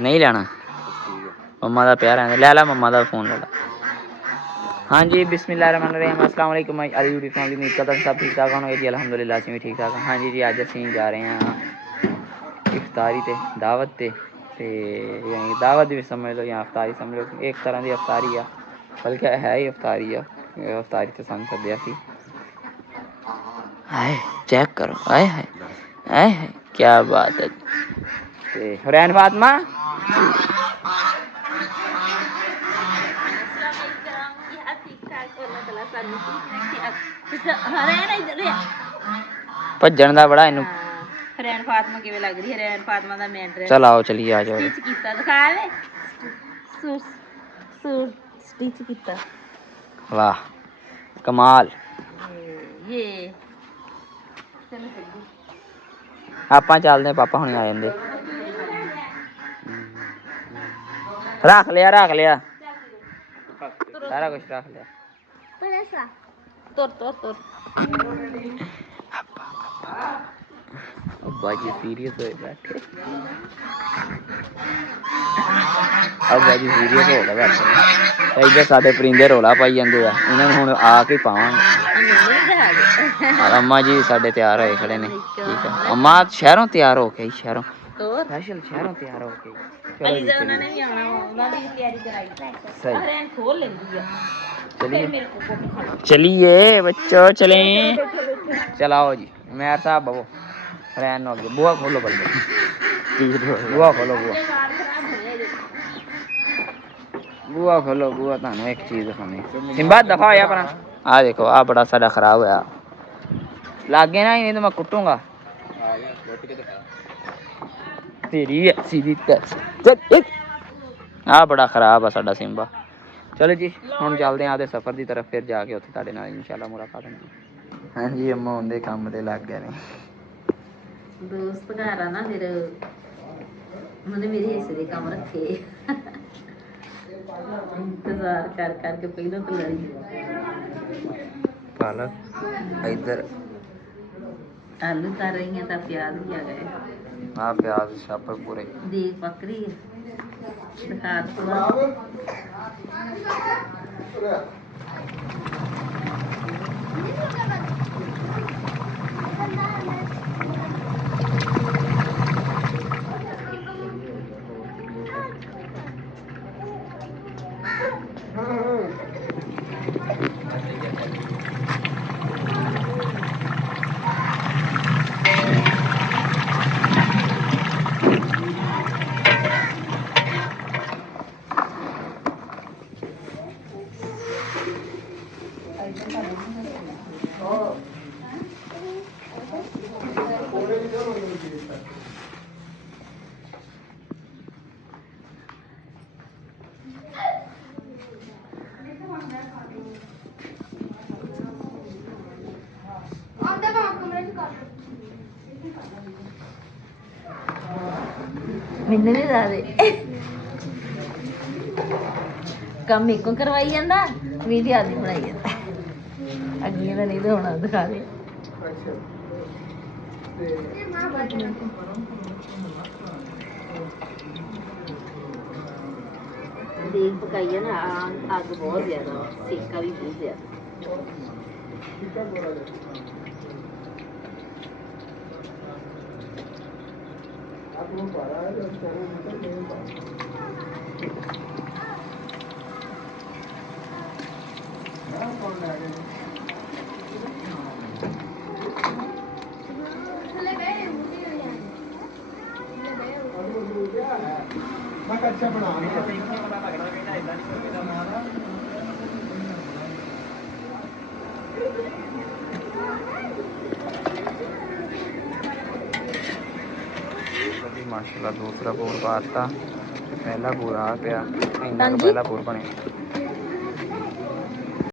नहीं लेना मम्मा का प्यार है ले ला मम्मा का फोन ले ला। हाँ जी बिस्मिल्लाहिर्रहमानिर्रहीम अस्सलाम वालेकुम अली यूट्यूब फैमिली उम्मीद करता हूं सब ठीक ठाक होंगे जी अल्हम्दुलिल्लाह ਅਸੀਂ ਵੀ ठीक ठाक हाँ जी जी ਅੱਜ ਅਸੀਂ ਜਾ ਰਹੇ ਹਾਂ इफ्तारी ਤੇ ਦਾਵਤ ਤੇ ਯਾਨੀ ਦਾਵਤ ਵੀ ਸਮਝ ਲਓ ਜਾਂ ਇਫਤਾਰੀ ਸਮਝ ਲਓ ਇੱਕ ਤਰ੍ਹਾਂ ਦੀ ਇਫਤਾਰੀ ਆ ਬਲਕਿ ਹੈ ਹੀ ਇਫਤਾਰੀ ਆ ਇਫਤਾਰੀ ਤੇ ਸਾਨੂੰ ਸੱਦਿਆ ਸੀ ਹਾਏ ਚੈੱਕ ਕਰੋ ਹਾਏ ਹਾਏ ਹਾਏ ਹਾਏ ਕੀ ਬਾਤ ਹੈ ਤੇ ਹੁਰੈਨ ਫਾਤਮਾ ਭੱਜਣ ਦਾ ਬੜਾ ਇਹਨੂੰ ਹਰੈਨ ਫਾਤਮਾ ਕਿਵੇਂ ਲੱਗ ਰਹੀ ਹੈ ਹਰੈਨ ਫਾਤਮਾ ਦਾ ਮੇਨ ਡਰੈਸ ਚਲ ਆਓ ਚਲੀਏ ਆ ਜਾਓ ਸਟਿਚ ਕੀਤਾ ਦਿਖਾ ਲੈ ਸੂਟ ਸਟਿਚ ਕੀਤਾ ਵਾਹ ਕਮਾਲ ਇਹ ਆਪਾਂ ਚੱਲਦੇ ਪਾਪਾ ਹੁਣੇ ਆ ਜਾਂਦੇ ਰੱਖ ਲਿਆ ਸਾਰਾ ਕੁਝ ਰੱਖ ਲਿਆ ਤੁਰ ਅੱਬਾ ਜੀ ਸੀਰੀਅਸ ਹੋਏ ਬੈਠੇ ਅੱਬਾ ਜੀ ਸੀਰੀਅਸ ਹੋ ਗਏ ਬੈਠੇ ਇੱਧਰ ਸਾਡੇ ਪਰਿੰਦੇ ਰੌਲਾ ਪਾਈ ਜਾਂਦੇ ਆ ਇਹਨਾਂ ਨੂੰ ਹੁਣ ਆ ਕੇ ਪਾਵਾਂਗੇ ਅੰਮਾ ਜੀ ਸਾਡੇ ਤਿਆਰ ਹੋਏ ਖੜੇ ਨੇ ਠੀਕ ਆ ਅੰਮਾ ਸ਼ਹਿਰੋਂ ਤਿਆਰ ਹੋ ਕੇ ਸ਼ਹਿਰੋਂ ਸਪੈਸ਼ਲ ਸ਼ਹਿਰੋਂ ਤਿਆਰ ਹੋ ਕੇ ਅਲੀ ਦਾ ਉਹਨਾਂ ਨੇ ਵੀ ਆਉਣਾ ਉਹਨਾਂ ਦੀ ਤਿਆਰੀ ਕਰਾਈ ਸਹੀ ਹਰੈਨ ਖੋਲ ਲੈਂਦੀ ਆ चलिए बच्चों चले चलाओ जी मेयर साहब बाबू रैन हो गया बुआ खोलो बल्ले बुआ खोलो बुआ थानू एक चीज दिखानी सिम्बा दफा होया पर आ देखो आ बड़ा साडा खराब होया लागे ना ही नहीं तो मैं कुटूंगा तेरी सीधी आ बड़ा खराब है साडा सिम्बा चलो जी हम चलते हैं आधे सफर की तरफ फिर जाके उत्थे तुहाडे नाल इंशाअल्लाह मुलाकात होगी हाँ जी अम्मा उनके काम ते लग गए ने दोस्त घर आ ना फिर उन्होंने मेरे हिस्से दे काम रखे इंतजार कर के पहले तो लड़ी पालक इधर आलू तर रही हैं तो प्याज भी आ गए हाँ प्याज शापर पूरे देख पक रही है दिखा मैंने भी दे काम एक को करवाई जाता वीडियो आदि बनाई जाता अगली का नहीं तो होना दिखा दे देख पकाई है ना आग बहुत ज्यादा सेका भी बहुत ज्यादा अच्छा बना माशाल्लाह दूसरा पूर पाता पहला पूरा आ गया पहला पूर बने